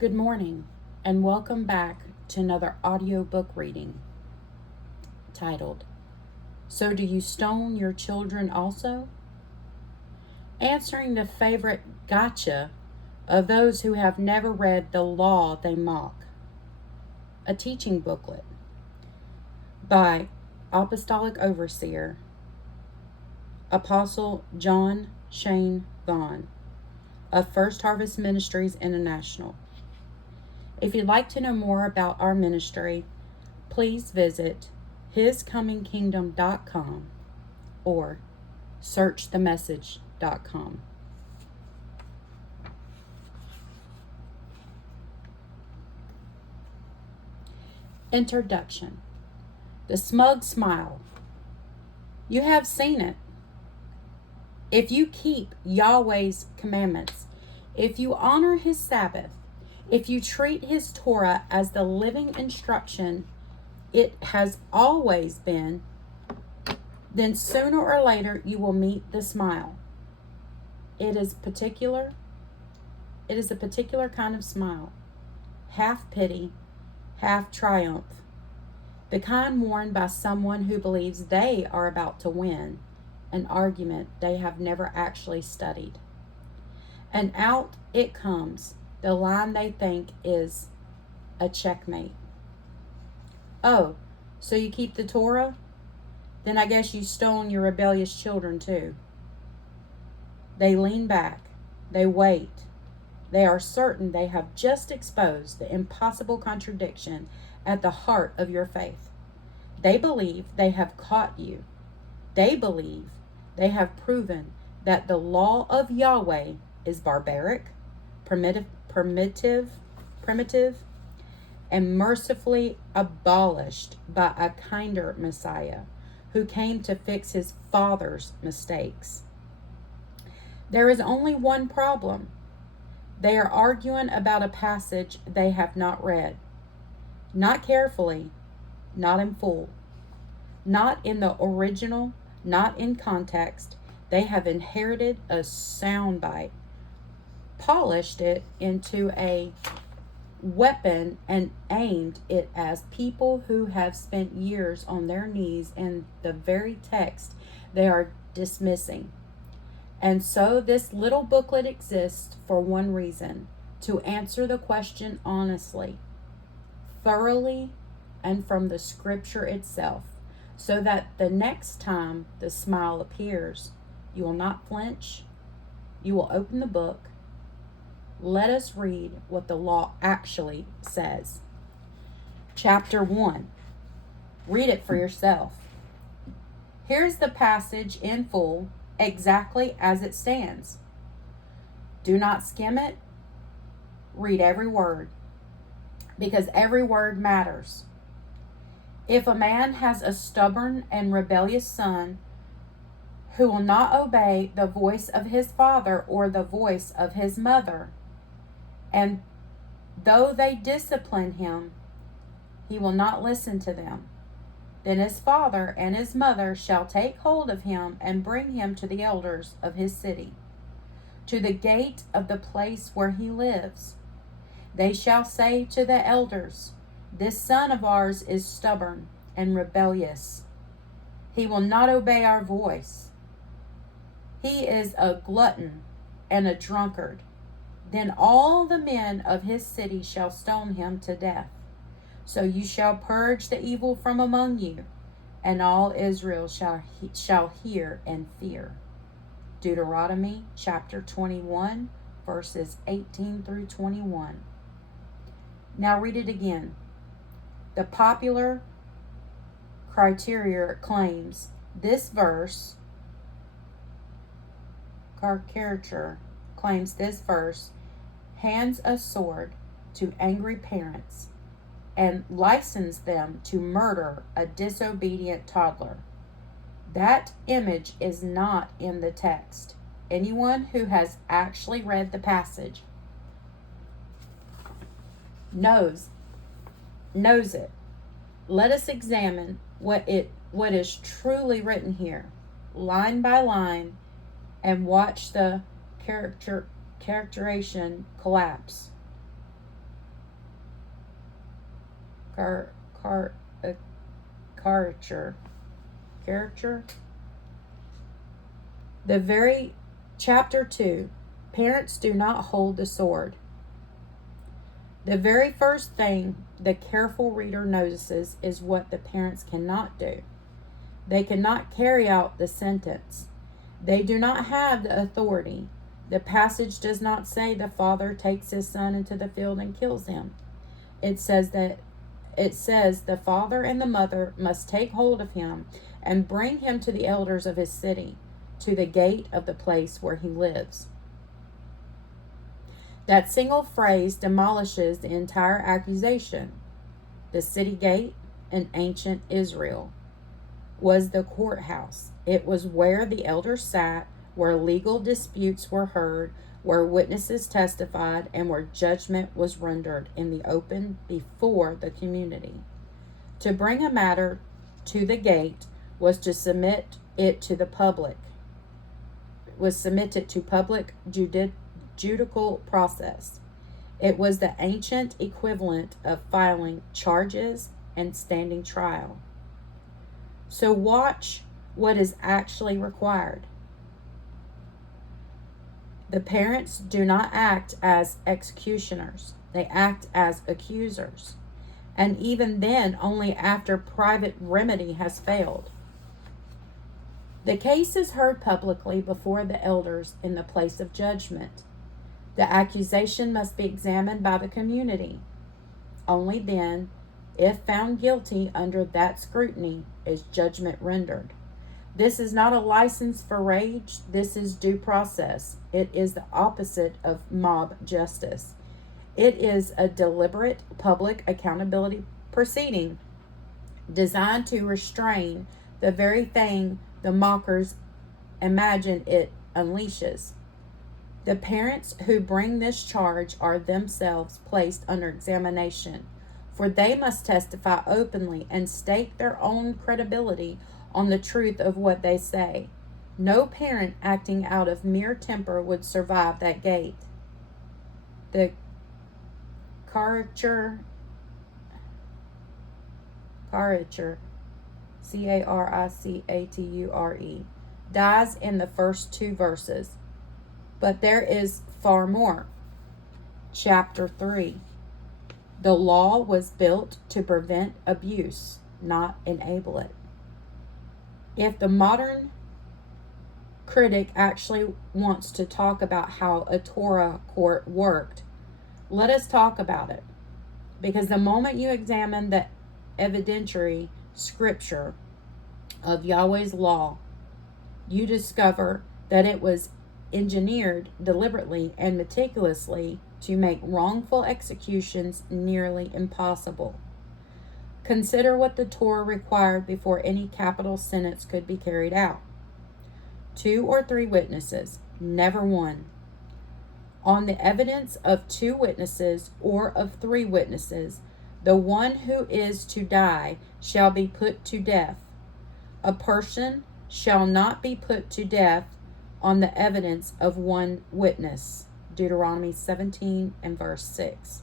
Good morning, and welcome back to another audiobook reading titled, So Do You Stone Your Children Also? Answering the favorite gotcha of those who have never read The Law They Mock, a teaching booklet by Apostolic Overseer, Apostle John Shane Vaughn of First Harvest Ministries International. If you'd like to know more about our ministry, please visit hiscomingkingdom.com or searchthemessage.com. Introduction. The smug smile. You have seen it. If you keep Yahweh's commandments, if you honor his Sabbath, if you treat his Torah as the living instruction it has always been, then sooner or later you will meet the smile. It is a particular kind of smile, half pity, half triumph, the kind worn by someone who believes they are about to win an argument they have never actually studied. And out it comes, the line they think is a checkmate. Oh, so you keep the Torah? Then I guess you stone your rebellious children too. They lean back. They wait. They are certain they have just exposed the impossible contradiction at the heart of your faith. They believe they have caught you. They believe they have proven that the law of Yahweh is barbaric, primitive, and mercifully abolished by a kinder Messiah who came to fix his father's mistakes. There is only one problem. They are arguing about a passage they have not read. Not carefully, not in full, not in the original, not in context. They have inherited a soundbite, polished it into a weapon, and aimed it as people who have spent years on their knees in the very text they are dismissing. And so this little booklet exists for one reason: to answer the question honestly, thoroughly, and from the scripture itself, so that the next time the smile appears, you will not flinch. You will open the book. Let us read what the law actually says. Chapter 1. Read it for yourself. Here's the passage in full, exactly as it stands. Do not skim it. Read every word, because every word matters. If a man has a stubborn and rebellious son who will not obey the voice of his father or the voice of his mother, and though they discipline him, he will not listen to them, then his father and his mother shall take hold of him and bring him to the elders of his city, to the gate of the place where he lives. They shall say to the elders, This son of ours is stubborn and rebellious. He will not obey our voice. He is a glutton and a drunkard. Then all the men of his city shall stone him to death. So you shall purge the evil from among you, and all Israel shall hear and fear. Deuteronomy chapter 21, verses 18 through 21. Now read it again. The popular criteria claims this verse hands a sword to angry parents and licenses them to murder a disobedient toddler. That image is not in the text. Anyone who has actually read the passage knows it. Let us examine what is truly written here, line by line, and watch the characterization collapse. car, car, caricature. Caricature. The very chapter 2, parents do not hold the sword. The very first thing the careful reader notices is what the parents cannot do. They cannot carry out the sentence. They do not have the authority. The passage does not say the father takes his son into the field and kills him. It says the father and the mother must take hold of him and bring him to the elders of his city, to the gate of the place where he lives. That single phrase demolishes the entire accusation. The city gate in ancient Israel was the courthouse. It was where the elders sat, where legal disputes were heard, where witnesses testified, and where judgment was rendered in the open before the community. To bring a matter to the gate was to submit it to the public, judicial process. It was the ancient equivalent of filing charges and standing trial. So watch what is actually required. The parents do not act as executioners. They act as accusers. And even then, only after private remedy has failed. The case is heard publicly before the elders in the place of judgment. The accusation must be examined by the community. Only then, if found guilty under that scrutiny, is judgment rendered. This is not a license for rage. This is due process. It is the opposite of mob justice. It is a deliberate public accountability proceeding designed to restrain the very thing the mockers imagine it unleashes. The parents who bring this charge are themselves placed under examination, for they must testify openly and stake their own credibility on the truth of what they say. No parent acting out of mere temper would survive that gate. The caricature, Caricature, dies in the first 2 verses. But there is far more. Chapter 3. The law was built to prevent abuse, not enable it. If the modern critic actually wants to talk about how a Torah court worked, let us talk about it. Because the moment you examine the evidentiary scripture of Yahweh's law, you discover that it was engineered deliberately and meticulously to make wrongful executions nearly impossible. Consider what the Torah required before any capital sentence could be carried out. 2 or 3 witnesses, never 1. On the evidence of 2 witnesses or of 3 witnesses, the one who is to die shall be put to death. A person shall not be put to death on the evidence of 1 witness. Deuteronomy 17 and verse 6.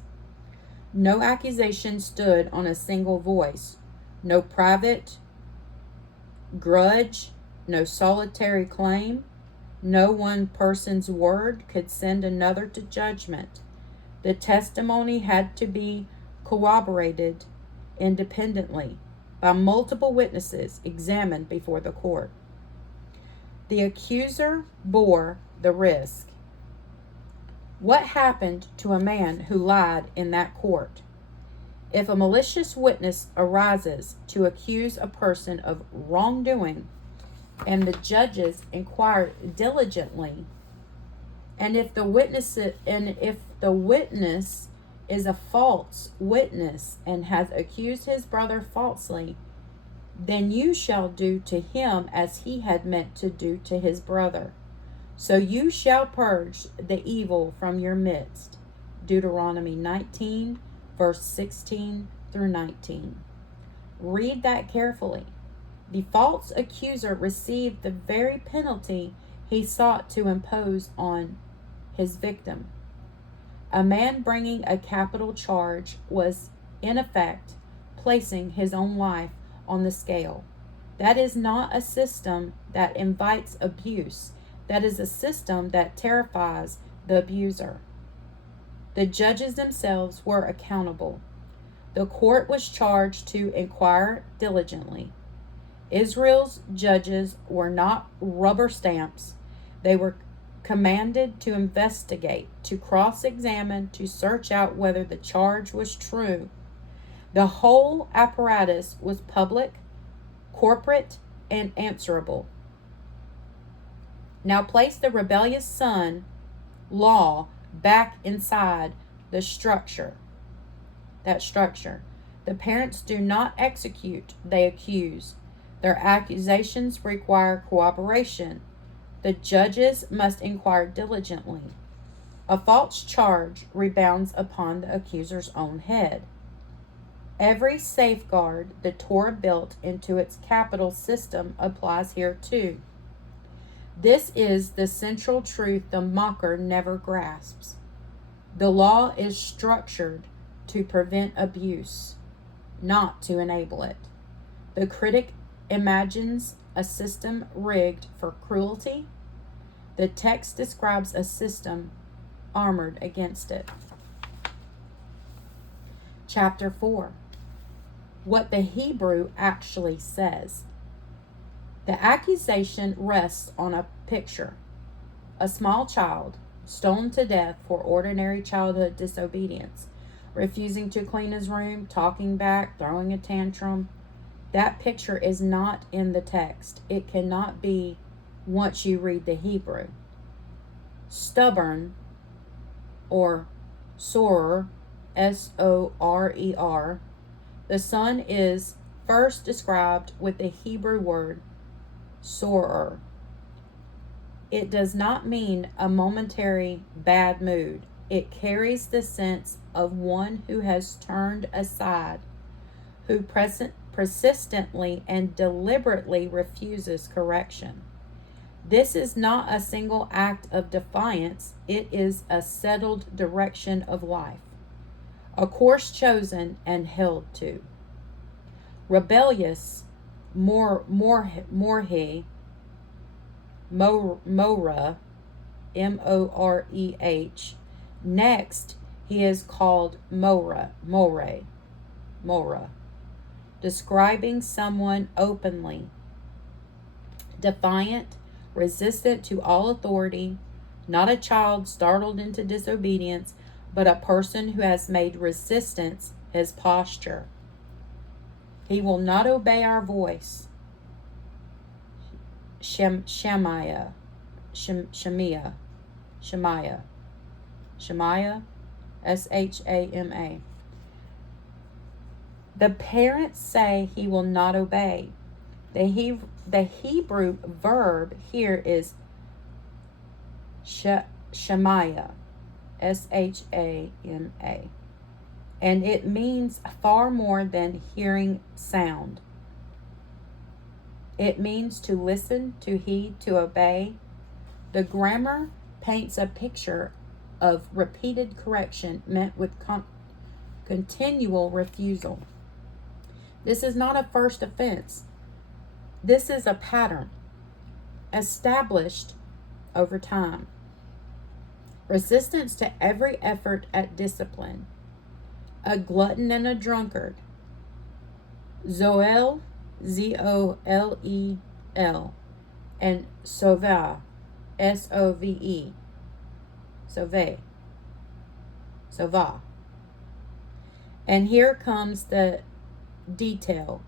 No accusation stood on a single voice. No private grudge, no solitary claim. No one person's word could send another to judgment. The testimony had to be corroborated independently by multiple witnesses examined before the court. The accuser bore the risk. What happened to a man who lied in that court? If a malicious witness arises to accuse a person of wrongdoing, and the judges inquire diligently, and if the witness is a false witness and has accused his brother falsely, then you shall do to him as he had meant to do to his brother. So you shall purge the evil from your midst. Deuteronomy 19, verse 16 through 19. Read that carefully. The false accuser received the very penalty he sought to impose on his victim. A man bringing a capital charge was, in effect, placing his own life on the scale. That is not a system that invites abuse. That is a system that terrifies the abuser. The judges themselves were accountable. The court was charged to inquire diligently. Israel's judges were not rubber stamps. They were commanded to investigate, to cross-examine, to search out whether the charge was true. The whole apparatus was public, corporate, and answerable. Now place the rebellious son law back inside the structure. That structure. The parents do not execute, they accuse. Their accusations require cooperation. The judges must inquire diligently. A false charge rebounds upon the accuser's own head. Every safeguard the Torah built into its capital system applies here too. This is the central truth the mocker never grasps. The law is structured to prevent abuse, not to enable it. The critic imagines a system rigged for cruelty. The text describes a system armored against it. Chapter 4. What the Hebrew actually says. The accusation rests on a picture. A small child, stoned to death for ordinary childhood disobedience, refusing to clean his room, talking back, throwing a tantrum. That picture is not in the text. It cannot be once you read the Hebrew. Stubborn, or sorer, S-O-R-E-R, the son is first described with the Hebrew word sorer. It does not mean a momentary bad mood. It carries the sense of one who has turned aside, who persistently and deliberately refuses correction. This is not a single act of defiance. It is a settled direction of life, a course chosen and held to. Rebellious, moreh, Moreh, M-O-R-E-H. Next, he is called Moreh, describing someone openly defiant, resistant to all authority, not a child startled into disobedience, but a person who has made resistance his posture. He will not obey our voice. Shemaiah, S-H-A-M-A. The parents say he will not obey. The Hebrew verb here is Shemaiah, S-H-A-M-A. And it means far more than hearing sound. It means to listen, to heed, to obey. The grammar paints a picture of repeated correction met with continual refusal. This is not a first offense. This is a pattern established over time. Resistance to every effort at discipline. A glutton and a drunkard. Zoel, Z-O-L-E-L, and Sova, S-O-V-E, Sova. And here comes the detail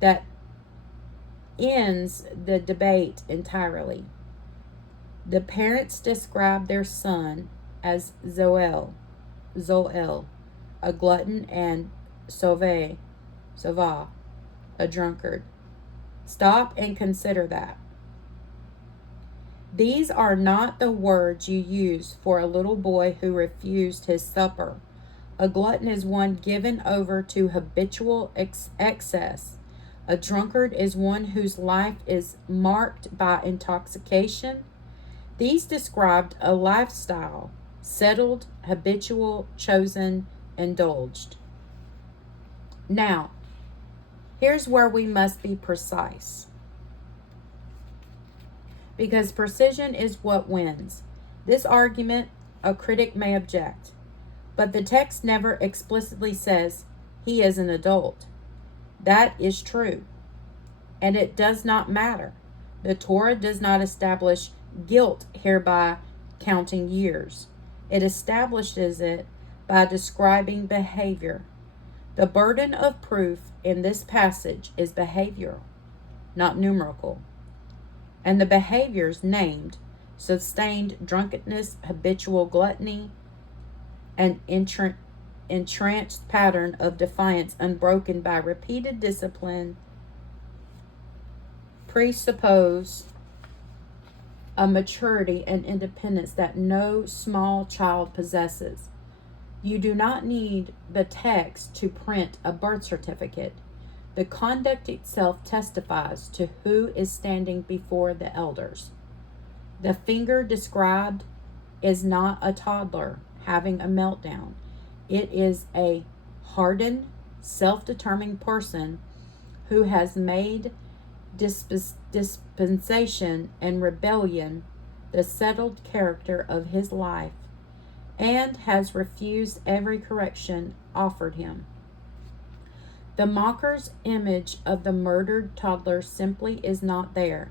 that ends the debate entirely. The parents describe their son as Zoel, a glutton, and Sova, a drunkard. Stop and consider that. These are not the words you use for a little boy who refused his supper. A glutton is one given over to habitual excess. A drunkard is one whose life is marked by intoxication. These described a lifestyle, settled, habitual, chosen, indulged. Now, Here's where we must be precise, because precision is what wins. This argument, a critic may object, but the text never explicitly says he is an adult. That is true, and it does not matter. The Torah does not establish guilt hereby counting years. It establishes it by describing behavior. The burden of proof in this passage is behavioral, not numerical. And the behaviors named, sustained drunkenness, habitual gluttony, an entranced pattern of defiance unbroken by repeated discipline, presuppose a maturity and independence that no small child possesses. You do not need the text to print a birth certificate. The conduct itself testifies to who is standing before the elders. The finger described is not a toddler having a meltdown. It is a hardened, self-determined person who has made dispensation and rebellion the settled character of his life, and has refused every correction offered him. The mocker's image of the murdered toddler simply is not there.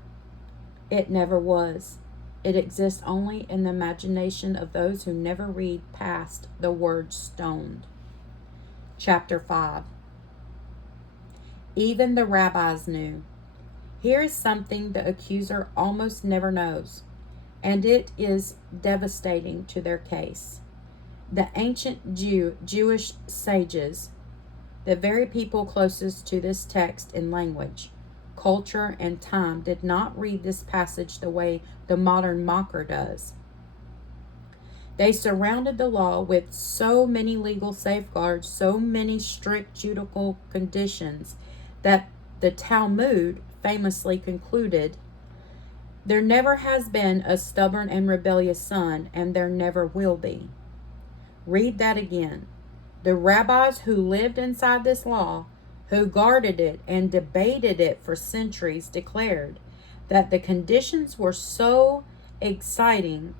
It never was. It exists only in the imagination of those who never read past the word stoned. Chapter 5. Even the rabbis knew. Here is something the accuser almost never knows, and it is devastating to their case. The ancient Jewish sages, the very people closest to this text in language, culture, and time, did not read this passage the way the modern mocker does. They surrounded the law with so many legal safeguards, so many strict judicial conditions, that the Talmud famously concluded, "There never has been a stubborn and rebellious son, and there never will be." Read that again. The rabbis who lived inside this law, who guarded it and debated it for centuries, declared that the conditions were so exacting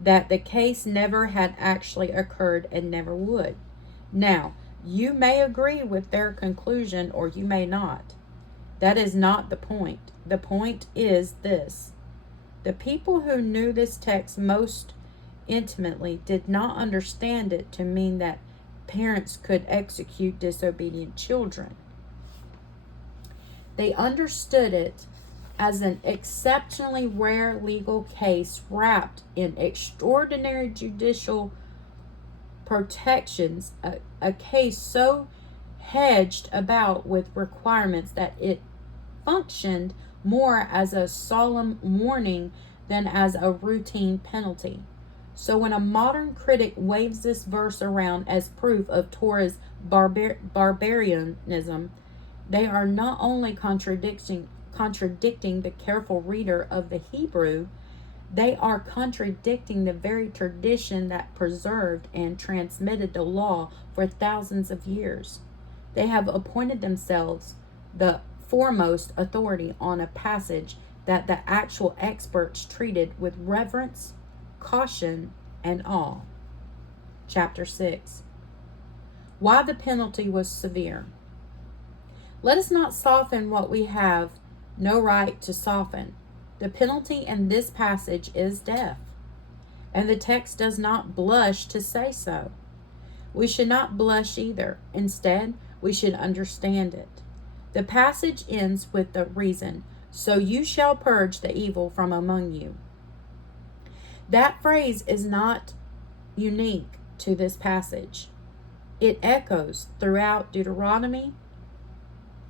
that the case never had actually occurred and never would. Now, you may agree with their conclusion or you may not. That is not the point. The point is this. The people who knew this text most intimately did not understand it to mean that parents could execute disobedient children. They understood it as an exceptionally rare legal case wrapped in extraordinary judicial protections, a case so hedged about with requirements that it functioned more as a solemn warning than as a routine penalty. So when a modern critic waves this verse around as proof of Torah's barbarianism, they are not only contradicting the careful reader of the Hebrew, they are contradicting the very tradition that preserved and transmitted the law for thousands of years. They have appointed themselves the foremost authority on a passage that the actual experts treated with reverence, caution, and awe. Chapter 6. Why the penalty was severe. Let us not soften what we have no right to soften. The penalty in this passage is death, and the text does not blush to say so. We should not blush either. Instead, we should understand it. The passage ends with the reason, "So you shall purge the evil from among you." That phrase is not unique to this passage. It echoes throughout Deuteronomy,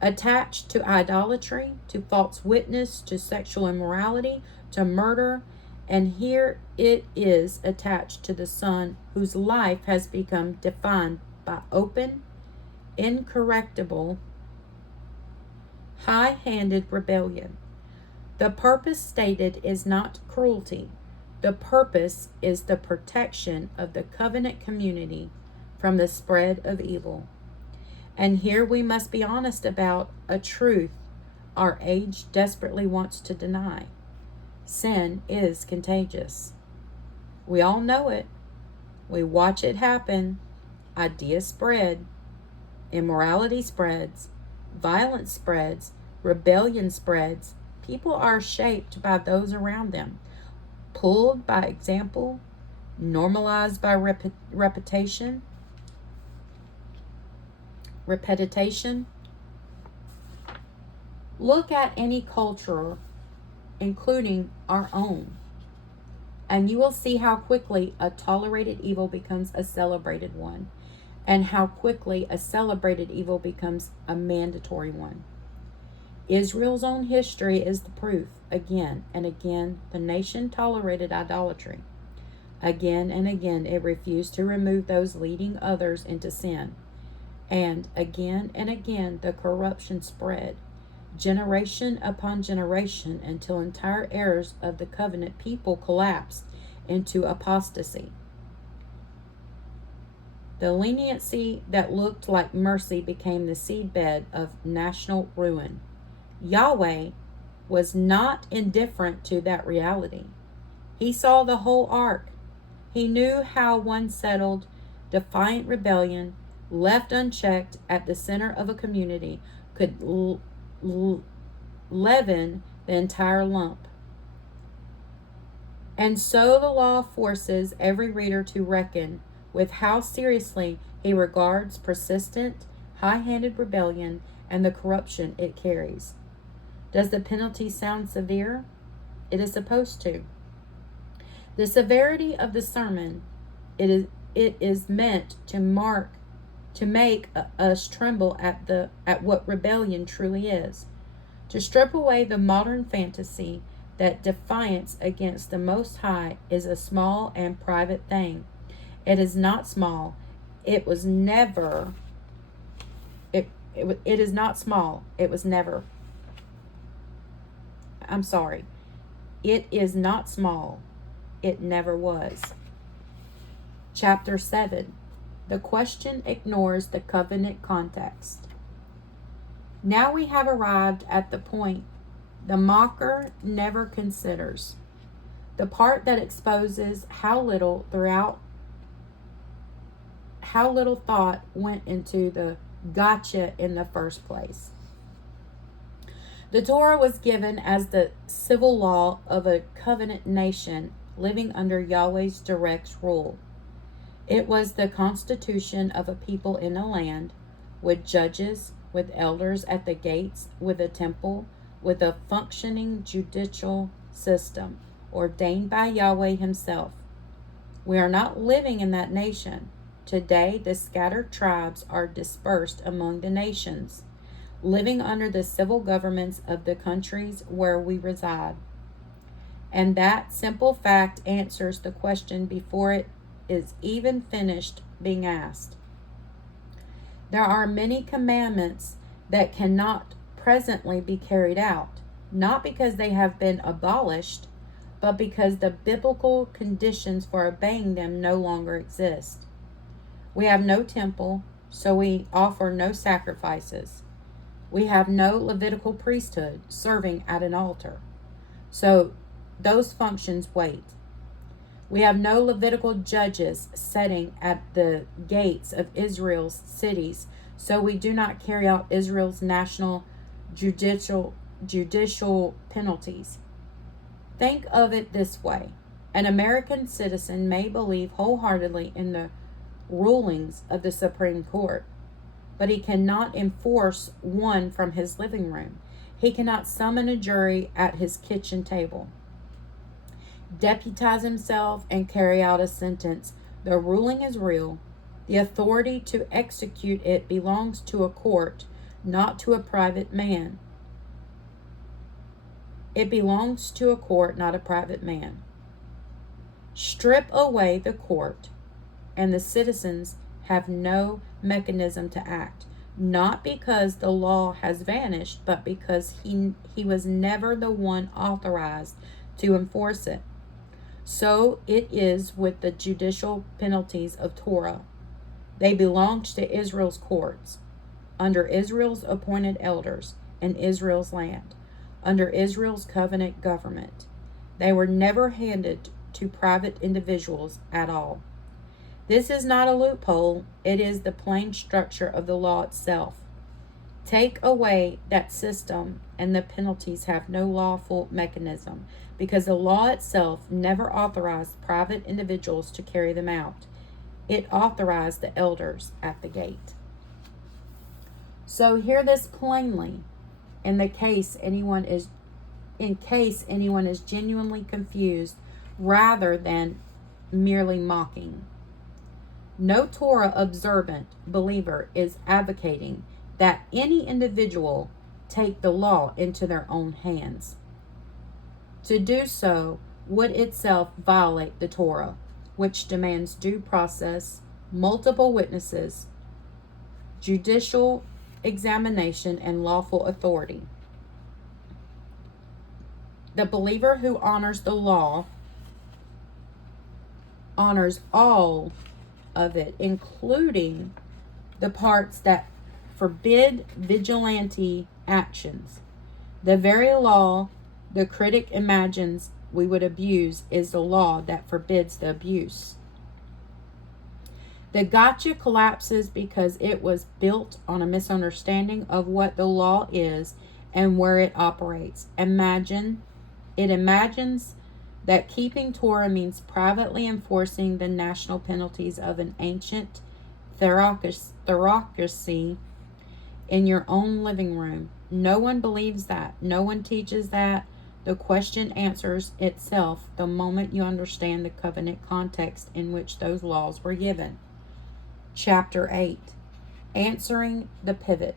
attached to idolatry, to false witness, to sexual immorality, to murder, and here it is attached to the son whose life has become defined by open, incorrectable, high-handed rebellion. The purpose stated is not cruelty, The purpose is the protection of the covenant community from the spread of evil. And here we must be honest about a truth our age desperately wants to deny. Sin is contagious. We all know it. We watch it happen. Ideas spread. Immorality spreads. Violence spreads. Rebellion spreads. People are shaped by those around them, pulled by example, normalized by repetition. Look at any culture, including our own, and you will see how quickly a tolerated evil becomes a celebrated one, and how quickly a celebrated evil becomes a mandatory one. Israel's own history is the proof. Again and again, the nation tolerated idolatry. Again and again, it refused to remove those leading others into sin. And again, the corruption spread, generation upon generation, until entire eras of the covenant people collapsed into apostasy. The leniency that looked like mercy became the seedbed of national ruin. Yahweh was not indifferent to that reality. He saw the whole arc. He knew how one settled, defiant rebellion, left unchecked at the center of a community, could leaven the entire lump. And so the law forces every reader to reckon with how seriously he regards persistent, high-handed rebellion and the corruption it carries. Does the penalty sound severe? It is supposed to. The severity of the sermon, it is meant to make us tremble at what rebellion truly is, to strip away the modern fantasy that defiance against the Most High is a small and private thing. It is not small. It was never. It is not small. It was never. I'm sorry. It is not small. It never was. Chapter 7. The question ignores the covenant context. Now we have arrived at the point the mocker never considers, the part that exposes how little thought went into the gotcha in the first place. The Torah was given as the civil law of a covenant nation living under Yahweh's direct rule. It was the constitution of a people in a land, with judges, with elders at the gates, with a temple, with a functioning judicial system, ordained by Yahweh himself. We are not living in that nation. Today, the scattered tribes are dispersed among the nations, living under the civil governments of the countries where we reside. And that simple fact answers the question before it is even finished being asked. There are many commandments that cannot presently be carried out, not because they have been abolished, but because the biblical conditions for obeying them no longer exist. We have no temple, so we offer no sacrifices. We have no Levitical priesthood serving at an altar, so those functions wait. We have no Levitical judges sitting at the gates of Israel's cities, so we do not carry out Israel's national judicial penalties. Think of it this way. An American citizen may believe wholeheartedly in the rulings of the Supreme Court, but he cannot enforce one from his living room. He cannot summon a jury at his kitchen table, deputize himself, and carry out a sentence. The ruling is real. The authority to execute it belongs to a court, not to a private man. It belongs to a court, not a private man. Strip away the court, and the citizens have no mechanism to act, not because the law has vanished, but because he was never the one authorized to enforce it. So it is with the judicial penalties of Torah. They belonged to Israel's courts, under Israel's appointed elders in Israel's land, under Israel's covenant government. They were never handed to private individuals at all. This is not a loophole, it is the plain structure of the law itself. Take away that system, and the penalties have no lawful mechanism, because the law itself never authorized private individuals to carry them out. It authorized the elders at the gate. So hear this plainly, in case anyone is genuinely confused rather than merely mocking. No Torah observant believer is advocating that any individual take the law into their own hands. To do so would itself violate the Torah, which demands due process, multiple witnesses, judicial examination, and lawful authority. The believer who honors the law honors all of it, including the parts that forbid vigilante actions. The very law the critic imagines we would abuse is the law that forbids the abuse. The gotcha collapses because it was built on a misunderstanding of what the law is and where it operates. It imagines that keeping Torah means privately enforcing the national penalties of an ancient theocracy in your own living room. No one believes that. No one teaches that. The question answers itself the moment you understand the covenant context in which those laws were given. Chapter 8. Answering the pivot.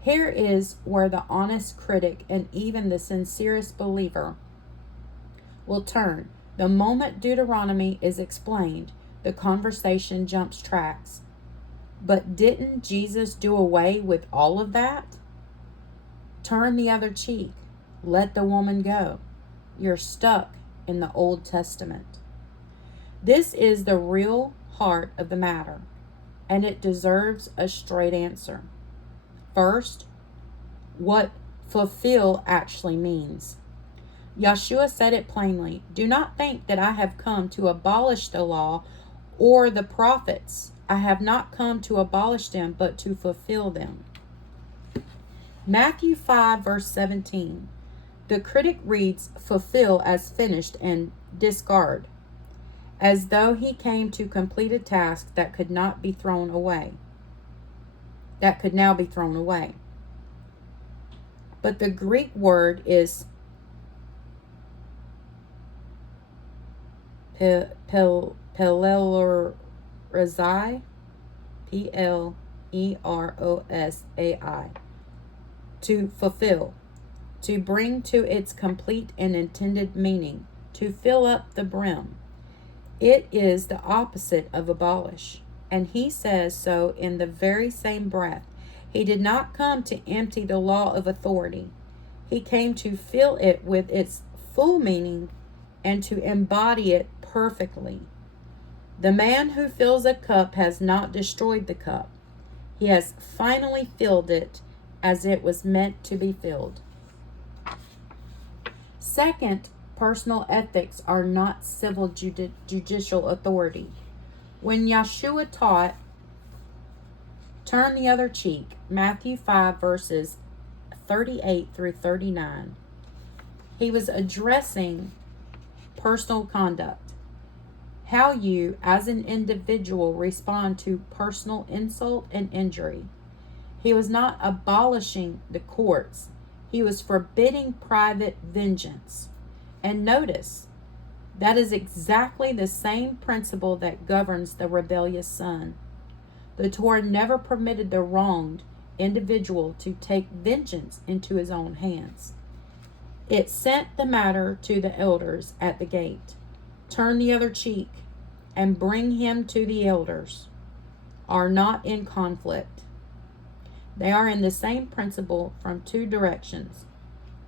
Here is where the honest critic and even the sincerest believer will turn. The moment Deuteronomy is explained, the conversation jumps tracks. But didn't Jesus do away with all of that? Turn the other cheek. Let the woman go. You're stuck in the Old Testament. This is the real heart of the matter, and it deserves a straight answer. First, what fulfill actually means. Yeshua said it plainly, "Do not think that I have come to abolish the law or the prophets. I have not come to abolish them, but to fulfill them." Matthew 5, verse 17. The critic reads fulfill as finished and discard, as though he came to complete a task that could not be thrown away. That could now be thrown away. But the Greek word is Plerosai, Plerosai, to fulfill, to bring to its complete and intended meaning, to fill up the brim. It is the opposite of abolish, and he says so in the very same breath. He did not come to empty the law of authority. He came to fill it with its full meaning and to embody it perfectly. The man who fills a cup has not destroyed the cup. He has finally filled it as it was meant to be filled. Second, personal ethics are not civil judicial authority. When Yeshua taught, turn the other cheek, Matthew 5, verses 38 through 39, he was addressing personal conduct. How you, as an individual, respond to personal insult and injury. He was not abolishing the courts. He was forbidding private vengeance. And notice, that is exactly the same principle that governs the rebellious son. The Torah never permitted the wronged individual to take vengeance into his own hands. It sent the matter to the elders at the gate. Turn the other cheek and bring him to the elders. Are not in conflict. They are in the same principle from two directions.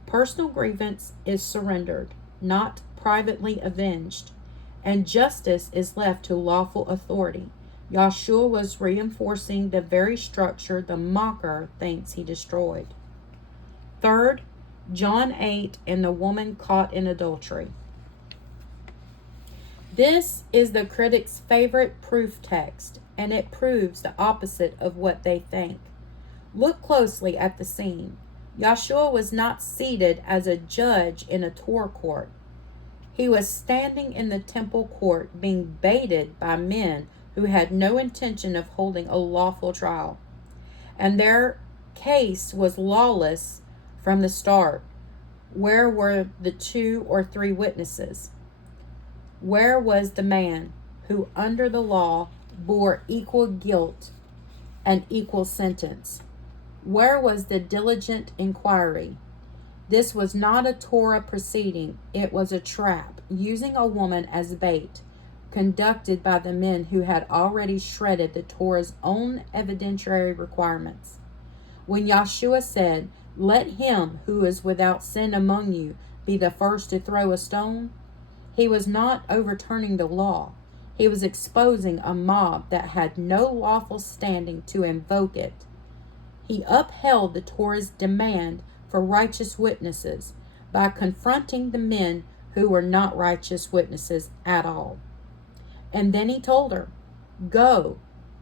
Personal grievance is surrendered, not privately avenged, and justice is left to lawful authority. Yahshua was reinforcing the very structure the mocker thinks he destroyed. Third, John 8 and the woman caught in adultery. This is the critic's favorite proof text, and it proves the opposite of what they think. Look closely at the scene. Yahshua was not seated as a judge in a Torah court. He was standing in the temple court being baited by men who had no intention of holding a lawful trial. And their case was lawless from the start. Where were the 2 or 3 witnesses? Where was the man who under the law bore equal guilt and equal sentence? Where was the diligent inquiry? This was not a Torah proceeding. It was a trap, using a woman as bait, conducted by the men who had already shredded the Torah's own evidentiary requirements. When Yahshua said, "Let him who is without sin among you be the first to throw a stone," he was not overturning the law. He was exposing a mob that had no lawful standing to invoke it. He upheld the Torah's demand for righteous witnesses by confronting the men who were not righteous witnesses at all. And then he told her, "Go,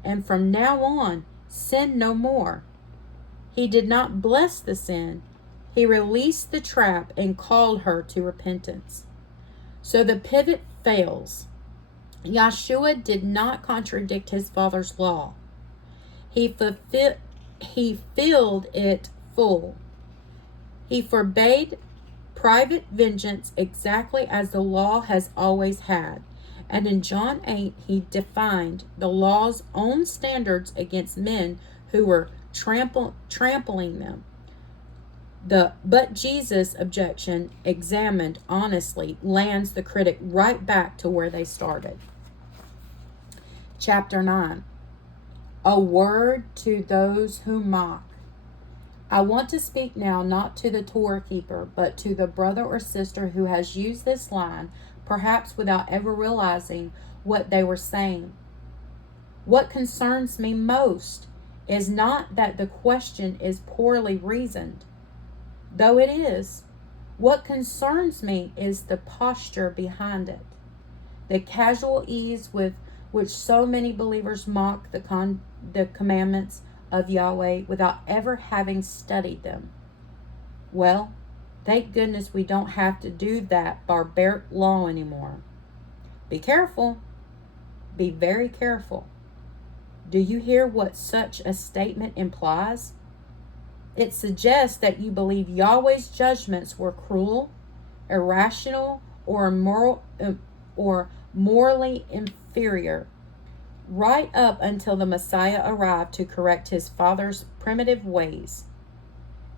and from now on, sin no more." He did not bless the sin. He released the trap and called her to repentance. So the pivot fails. Yahshua did not contradict his Father's law. He filled it full. He forbade private vengeance exactly as the law has always had. And in John 8, he defined the law's own standards against men who were trampling them. The "but Jesus" objection, examined honestly, lands the critic right back to where they started. Chapter 9. A word to those who mock. I want to speak now not to the Torah keeper, but to the brother or sister who has used this line, perhaps without ever realizing what they were saying. What concerns me most is not that the question is poorly reasoned, though it is. What concerns me is the posture behind it, the casual ease with which so many believers mock the commandments of Yahweh without ever having studied them. Well, thank goodness we don't have to do that barbaric law anymore. Be careful. Be very careful. Do you hear what such a statement implies? It suggests that you believe Yahweh's judgments were cruel, irrational, or immoral, or morally inferior, right up until the Messiah arrived to correct his Father's primitive ways.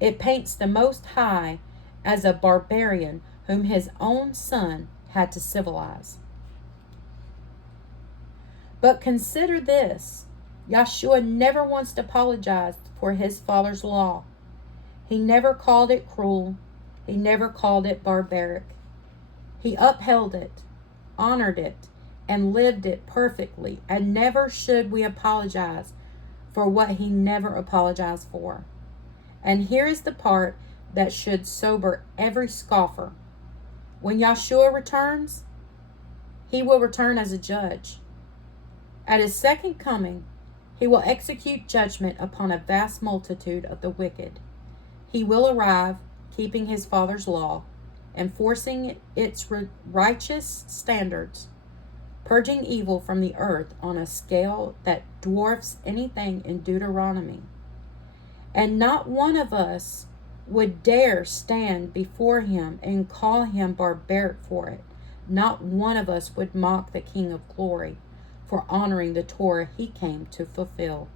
It paints the Most High as a barbarian whom his own Son had to civilize. But consider this. Yahshua never once apologized for his Father's law. He never called it cruel. He never called it barbaric. He upheld it, honored it, and lived it perfectly. And never should we apologize for what he never apologized for. And here is the part that should sober every scoffer. When Yahshua returns, he will return as a judge. At his second coming, he will execute judgment upon a vast multitude of the wicked. He will arrive, keeping his Father's law, enforcing its righteous standards, purging evil from the earth on a scale that dwarfs anything in Deuteronomy. And not one of us would dare stand before him and call him barbaric for it. Not one of us would mock the King of Glory for honoring the Torah he came to fulfill.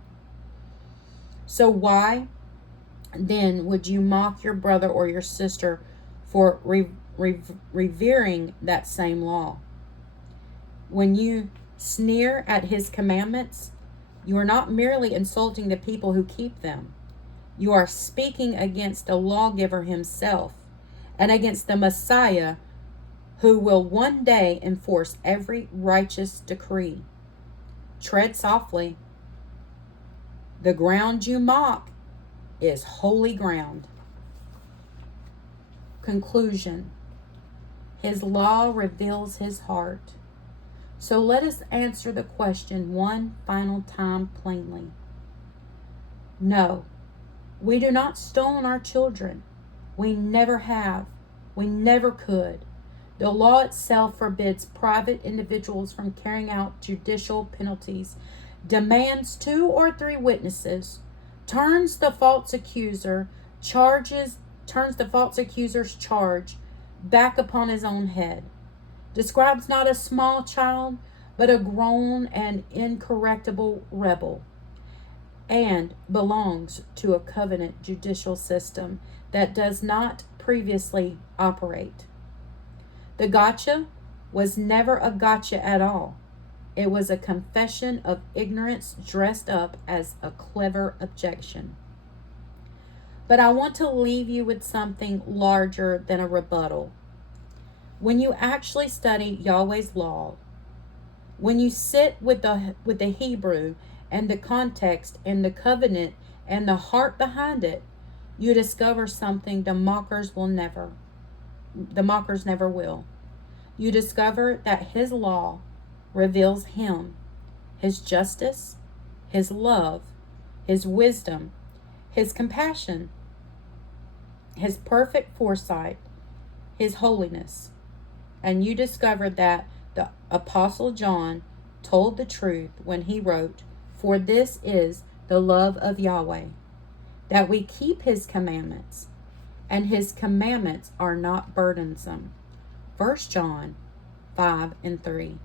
So why then would you mock your brother or your sister for revering that same law? When you sneer at his commandments, you are not merely insulting the people who keep them. You are speaking against the lawgiver himself and against the Messiah who will one day enforce every righteous decree. Tread softly. The ground you mock is holy ground. Conclusion. His law reveals his heart. So let us answer the question one final time plainly. No, we do not stone our children. We never have. We never could. The law itself forbids private individuals from carrying out judicial penalties, demands 2 or 3 witnesses, turns the false accuser's charge back upon his own head, describes not a small child, but a grown and incorrectible rebel, and belongs to a covenant judicial system that does not previously operate. The gotcha was never a gotcha at all. It was a confession of ignorance dressed up as a clever objection. But I want to leave you with something larger than a rebuttal. When you actually study Yahweh's law, when you sit with the Hebrew and the context and the covenant and the heart behind it, you discover something the mockers never will. You discover that his law reveals him, his justice, his love, his wisdom, his compassion, his perfect foresight, his holiness. And you discover that the Apostle John told the truth when he wrote, "For this is the love of Yahweh, that we keep his commandments, and his commandments are not burdensome." 1 John 5:3.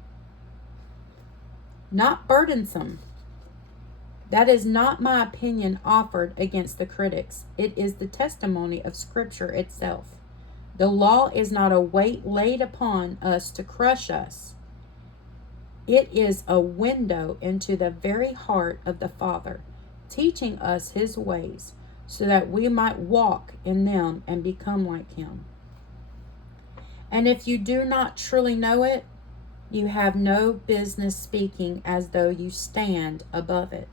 Not burdensome. That is not my opinion offered against the critics. It is the testimony of Scripture itself. The law is not a weight laid upon us to crush us. It is a window into the very heart of the Father, teaching us his ways so that we might walk in them and become like him. And if you do not truly know it, you have no business speaking as though you stand above it.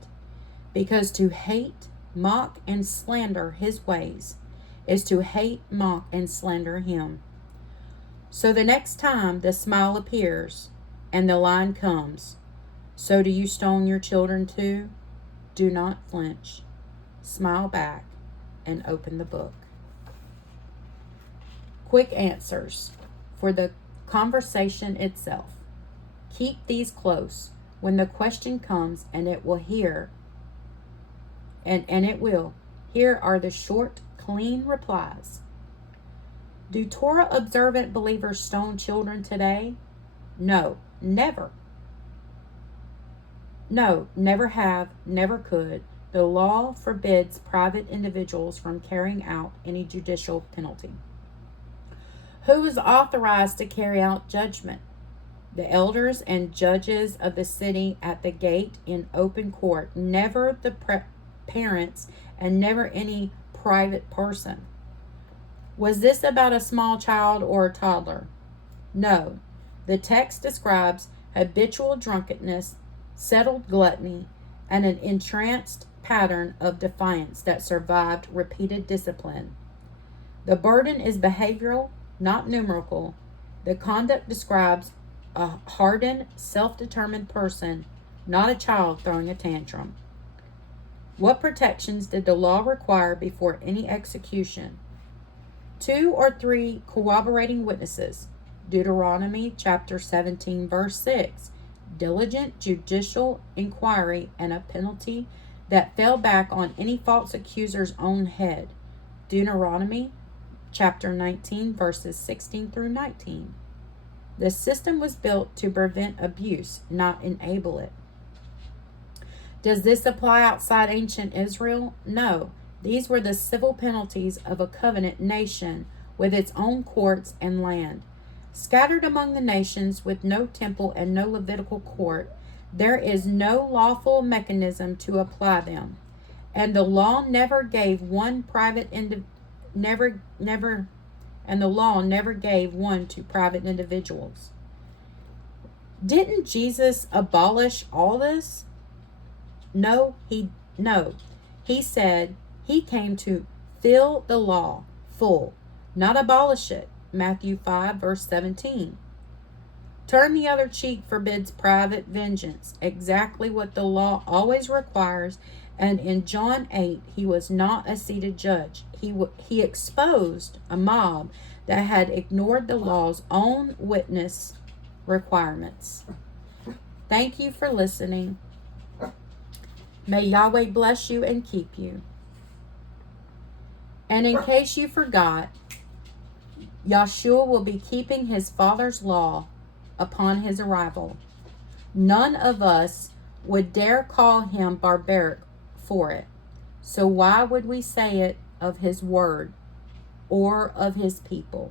Because to hate, mock, and slander his ways is to hate, mock, and slander him. So the next time the smile appears and the line comes, "So do you stone your children too?" do not flinch. Smile back and open the book. Quick answers for the conversation itself. Keep these close when the question comes, and it will hear. And it will. Here are the short, clean replies. Do Torah observant believers stone children today? No, never. No, never have, never could. The law forbids private individuals from carrying out any judicial penalty. Who is authorized to carry out judgment? The elders and judges of the city at the gate in open court, never the parents, and never any private person. Was this about a small child or a toddler? No. The text describes habitual drunkenness, settled gluttony, and an entranced pattern of defiance that survived repeated discipline. The burden is behavioral, not numerical. The conduct describes a hardened, self-determined person, not a child throwing a tantrum. What protections did the law require before any execution? 2 or 3 corroborating witnesses. Deuteronomy chapter 17, verse 6. Diligent judicial inquiry and a penalty that fell back on any false accuser's own head. Deuteronomy chapter 19, verses 16 through 19. The system was built to prevent abuse, not enable it. Does this apply outside ancient Israel? No. These were the civil penalties of a covenant nation with its own courts and land. Scattered among the nations with no temple and no Levitical court, there is no lawful mechanism to apply them. And the law never gave one private and the law never gave one to private individuals. Didn't Jesus abolish all this? No. He said he came to fill the law full, not abolish it. Matthew 5, verse 17. Turn the other cheek forbids private vengeance, exactly what the law always requires. And in John 8, he was not a seated judge. He exposed a mob that had ignored the law's own witness requirements. Thank you for listening. May Yahweh bless you and keep you. And in case you forgot, Yahshua will be keeping his Father's law upon his arrival. None of us would dare call him barbaric for it. So why would we say it of his word or of his people?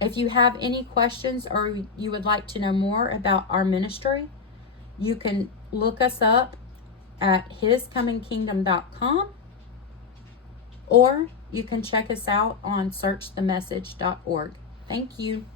If you have any questions or you would like to know more about our ministry, you can look us up at hiscomingkingdom.com, or you can check us out on searchthemessage.org. Thank you.